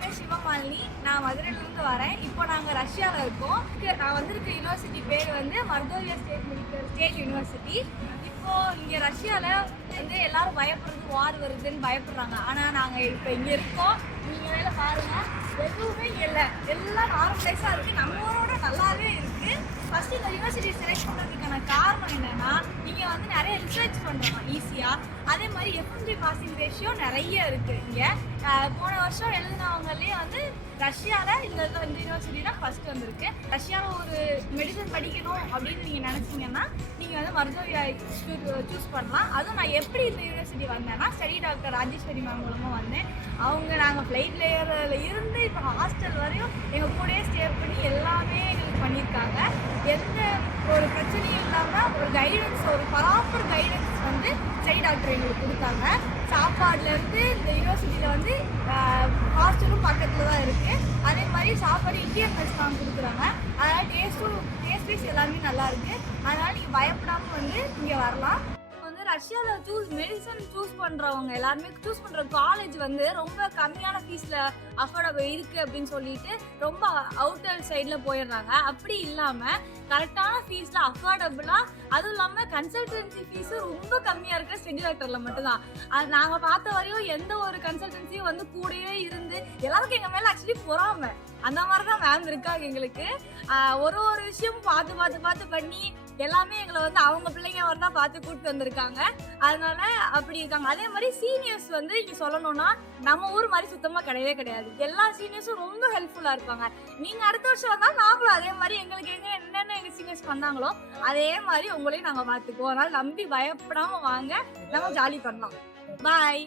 பேர் சிவமாலினி. நான் மதுரையிலேருந்து வரேன். இப்போ நாங்கள் ரஷ்யாவில் இருக்கோம். நான் வந்திருக்க யூனிவர்சிட்டி பேர் வந்து மர்தோலியா ஸ்டேட் யூனிவர்சிட்டி. இப்போ இங்கே ரஷ்யாவில் வந்து எல்லாரும் பயப்படுறது வார் வருதுன்னு பயப்படுறாங்க. ஆனால் நாங்கள் இப்போ இங்கே இருக்கோம். நீங்கள் வேலை பாருங்கள், எதுவுமே இல்லை, எல்லாம் நார்மலைஸாக இருக்குது, நம்ம ஊரோட நல்லாவே இருக்குது. ஃபஸ்ட்டு இந்த யூனிவர்சிட்டி செலக்ட் பண்ணுறதுக்கான காரணம் என்னென்னா, நீங்கள் வந்து நிறைய ரிசர்ச் பண்ணுறோம் ஈஸியாக. அதே மாதிரி எஃப்எம்ஜி பாசிங் ரேஷியோ நிறைய இருக்குது இங்கே. போன வருஷம் எழுதினவங்களே வந்து ரஷ்யாவில் இந்த யூனிவர்சிட்டி தான் ஃபஸ்ட்டு வந்திருக்கு. ரஷ்யாவில் ஒரு மெடிசன் படிக்கணும் அப்படின்னு நீங்கள் நினச்சிங்கன்னா நீங்கள் வந்து மருத்துவ சூஸ் பண்ணலாம். அதுவும் நான் எப்படி இந்த யூனிவர்சிட்டி வந்தேன்னா, ஸ்டடி டாக்டர் ராஜேஸ்வரி மேம் மூலமாக வந்தேன். நாங்கள் ஃப்ளைட் லேயரில் இருந்து இப்போ ஹாஸ்டல் வரையும் எங்கள் கூடயே ஸ்டே பண்ணி எல்லாமே எங்களுக்கு பண்ணியிருக்காங்க. எந்த ஒரு பிரச்சனையும் இல்லாமல் ஒரு கைடன்ஸ், ஒரு ப்ராப்பர் கைடன்ஸ் வந்து ஸ்டடி டாக்டர் எங்களுக்கு கொடுத்தாங்க. சாப்பாடுலேருந்து இந்த யூனிவர்சிட்டியில் வந்து ஹாஸ்டலும் பக்கத்தில் தான் இருக்குது. அதே மாதிரி சாப்பாடு இந்தியன் மெஸ் தான் கொடுக்குறாங்க. அதனால் டேஸ்ட் வைஸ் எல்லாருமே நல்லாயிருக்கு. அதனால் நீங்கள் பயப்படாமல் வந்து இங்கே வரலாம். ரஷ்யாவில் மெடிசன் சூஸ் பண்ணுறவங்க எல்லாருமே சூஸ் பண்ணுற காலேஜ் வந்து ரொம்ப கம்மியான ஃபீஸில் அஃபோர்டபுள் இருக்குது அப்படின்னு சொல்லிட்டு ரொம்ப அவுட்டர் சைடில் போயிடுறாங்க. அப்படி இல்லாமல் கரெக்டான ஃபீஸில் அஃபோர்டபுளாக, அதுவும் இல்லாமல் கன்சல்டன்சி ஃபீஸும் ரொம்ப கம்மியாக இருக்கிற ஸ்டடி டாக்டரில் மட்டும்தான். அது நாங்கள் பார்த்த வரையும் எந்த ஒரு கன்சல்டன்சியும் வந்து கூடவே இருந்து எல்லாருக்கும் எங்கள் மேலே ஆக்சுவலி பொறாமை அந்த மாதிரி தான் மேம் இருக்காங்க எங்களுக்கு. ஒரு விஷயமும் பார்த்து பண்ணி எல்லாமே எங்களை வந்து அவங்க பிள்ளைங்க வந்து தான் பார்த்து கூப்பிட்டு வந்திருக்காங்க. அதனால அப்படி இருக்காங்க. அதே மாதிரி சீனியர்ஸ் வந்து இங்கே சொல்லணும்னா நம்ம ஊர் மாதிரி சுத்தமாக கிடையாது. எல்லா சீனியர்ஸும் ரொம்ப ஹெல்ப்ஃபுல்லாக இருப்பாங்க. நீங்கள் அடுத்த வருஷம் வந்தால் நாங்களும் அதே மாதிரி எங்களுக்கு என்னென்ன எங்கள் சீனியர்ஸ் பண்ணாங்களோ அதே மாதிரி உங்களையும் நாங்கள் பார்த்துக்குவோம். அதனால் நம்பி பயப்படாமல் வாங்க, நம்ம ஜாலி பண்ணலாம். பாய்.